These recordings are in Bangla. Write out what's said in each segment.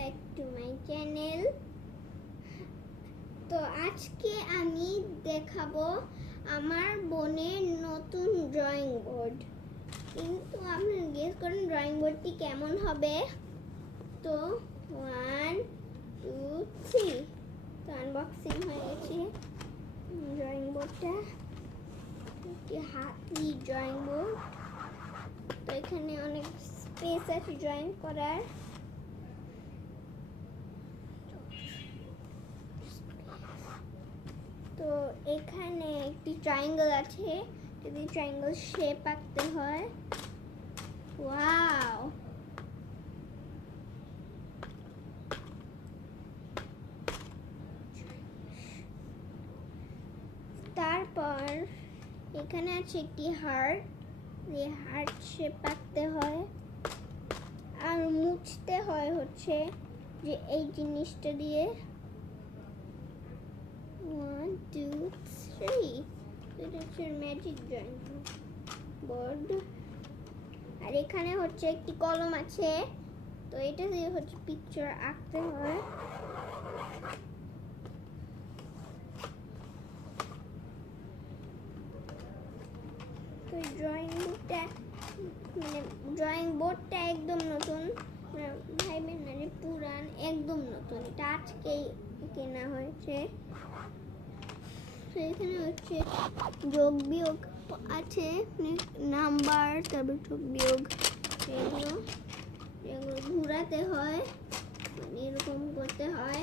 Back to my channel. তো আজকে আমি দেখাবো আমার বোনের নতুন ড্রয়িং বোর্ড। কিন্তু আপনি গেস করেন ড্রয়িং বোর্ডটি কেমন হবে। তো 1 2 3 তো আনবক্সিং হয়ে গেছে ড্রয়িং বোর্ডটা। একটি হাতি ড্রয়িং বোর্ড। তো এখানে অনেক স্পেস আছে ড্রয়িং করার। তো এখানে একটি ট্রায়াঙ্গেল আছে, যদি ট্রায়াঙ্গেল শেপ আঁকতে হয়। ওয়াও, তারপর এখানে আছে একটি হার্ট, এই হার্ট শেপ আঁকতে হয়। আর মুছতে হয় হচ্ছে যে এই জিনিসটা দিয়ে 1 2 3। এটা হচ্ছে ম্যাজিক ড্রয়িং বোর্ড। আর এখানে হচ্ছে একটি কলম আছে, তো এটা দিয়ে হচ্ছে পিকচার আঁকতে হয়। তো ড্রয়িং বুকটা মানে ড্রয়িং বোর্ডটা একদম নতুন, ভাইবেন না যে পুরান, একদম নতুন। এটা আজকেই কেনা হয়েছে। তো এখানে হচ্ছে যোগ বিয়োগ আছে, নাম্বার, তারপর যোগ বিয়োগ, এগুলো ঘুরাতে হয়, মানে এরকম করতে হয়।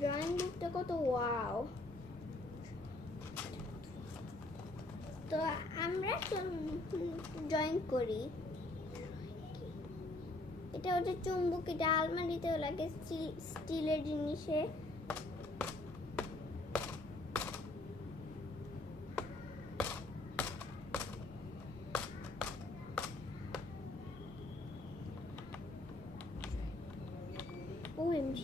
ড্রয়িং বুকটা কত ওয়াও। তো আমরা ড্রয়িং করি। এটা হচ্ছে চুম্বক, এটা আলমারিতেও লাগে, স্টিলের জিনিসে। OMG,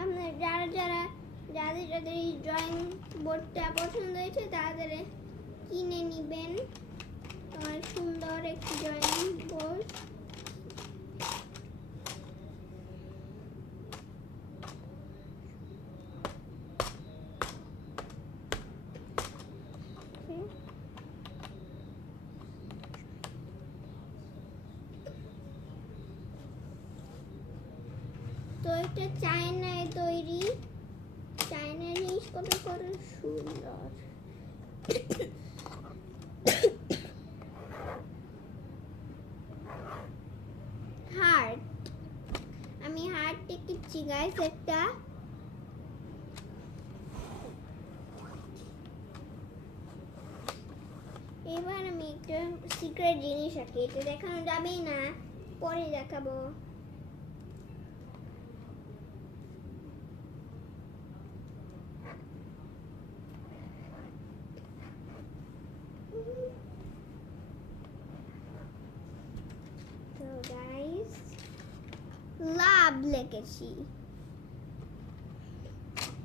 আপনার যাদের এই ড্রয়িং বোর্ডটা পছন্দ হয়েছে তাদের কিনে নেবেন। অনেক সুন্দর একটি ড্রয়িং বোর্ড। তো এটা চায়নায় তৈরি, চায়না জিনিস কত সুন্দর। হার্ট, আমি হার্ট এঁকেছি গাইস একটা। এবার আমি একটা সিক্রেট জিনিস আঁকি, এটা দেখানো যাবেই না, পরে দেখাবো। তো গাইস, লাভ লিখেছি,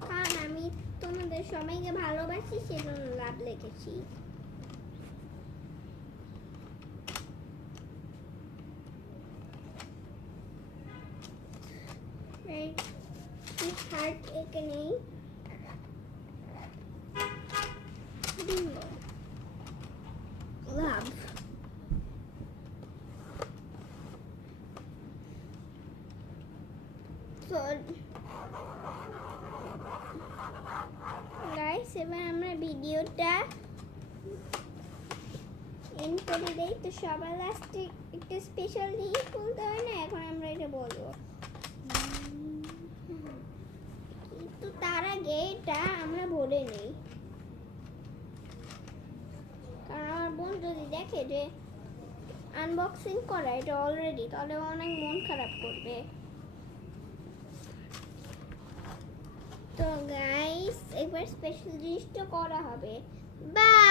কারণ আমি তোমাদের সবাইকে ভালোবাসি, সেজন্য লাভ লিখেছি। হার্ট এঁকে নেই। লাভ, গাইস এবার আমরা ভিডিওটা এন্ড করে দেই। তো সবার লাস্টে একটা স্পেশাল জিনিস বলতে হয় না, এখন আমরা এটা বলবো। কিন্তু তার আগে এটা আমরা বলে নেই, কারণ আমার বোন যদি দেখে যে আনবক্সিং করা এটা অলরেডি, তাহলে অনেক মন খারাপ করবে। তো গাইস একবার স্পেশাল জিনিসটা করা হবে। বাই।